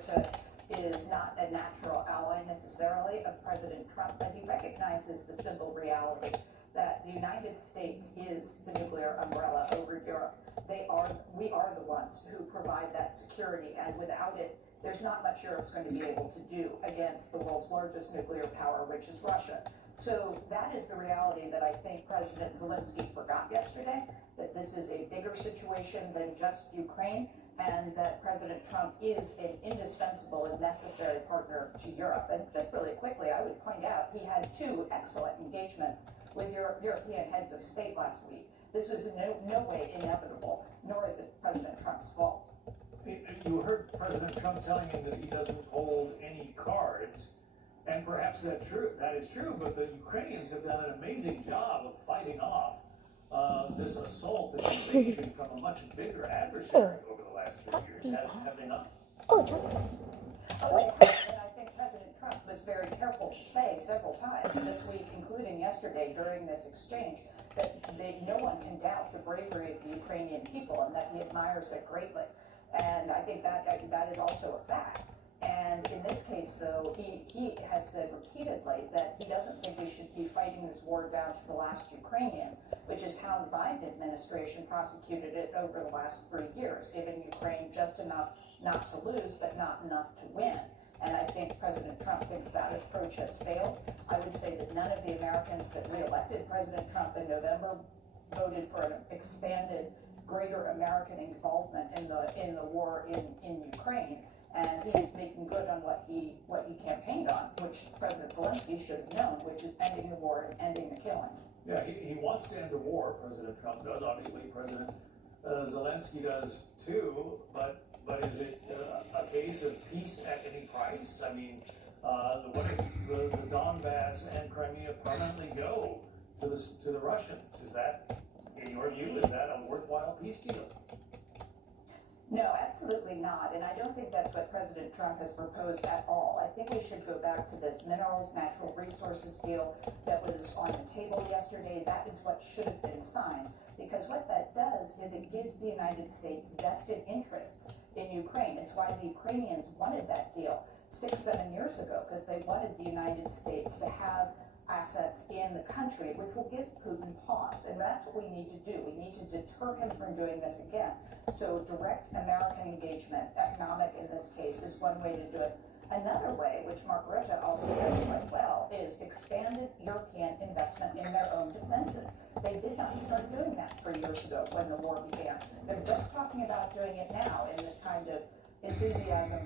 Rutte is not a natural ally necessarily of President Trump, but he recognizes the simple reality that the United States is the nuclear umbrella over Europe. We are the ones who provide that security, and without it, there's not much Europe's going to be able to do against the world's largest nuclear power, which is Russia. So that is the reality that I think President Zelensky forgot yesterday, that this is a bigger situation than just Ukraine, and that President Trump is an indispensable and necessary partner to Europe. And just really quickly, I would point out he had 2 excellent engagements with European heads of state last week. This was in no way inevitable, nor is it President Trump's fault. You heard President Trump telling him that he doesn't hold any cards, and perhaps that is true, but the Ukrainians have done an amazing job of fighting off this assault, this invasion from a much bigger adversary over the last 3 years, have they not? And I think President Trump was very careful to say several times this week, including yesterday during this exchange, that no one can doubt the bravery of the Ukrainian people and that he admires it greatly. And I think that is also a fact. And in this case, though, he has said repeatedly that he doesn't think we should be fighting this war down to the last Ukrainian, which is how the Biden administration prosecuted it over the last 3 years, giving Ukraine just enough not to lose, but not enough to win. And I think President Trump thinks that approach has failed. I would say that none of the Americans that reelected President Trump in November voted for an expanded, greater American involvement in the war in Ukraine. And he is making good on what he campaigned on, which President Zelensky should have known, which is ending the war and ending the killing. Yeah, he wants to end the war. President Trump does. Obviously, President Zelensky does too. But is it a case of peace at any price? I mean, what if the Donbass and Crimea permanently go to the Russians? Is that, in your view, is that a worthwhile peace deal? No, absolutely not. And I don't think that's what President Trump has proposed at all. I think we should go back to this minerals, natural resources deal that was on the table yesterday. That is what should have been signed. Because what that does is it gives the United States vested interests in Ukraine. It's why the Ukrainians wanted that deal 6-7 years ago, because they wanted the United States to have assets in the country, which will give Putin pause. And that's what we need to do. We need to deter him from doing this again. So direct American engagement, economic in this case, is one way to do it. Another way, which Mark Rutte also knows quite well, is expanded European investment in their own defenses. They did not start doing that 3 years ago when the war began. They're just talking about doing it now in this kind of enthusiasm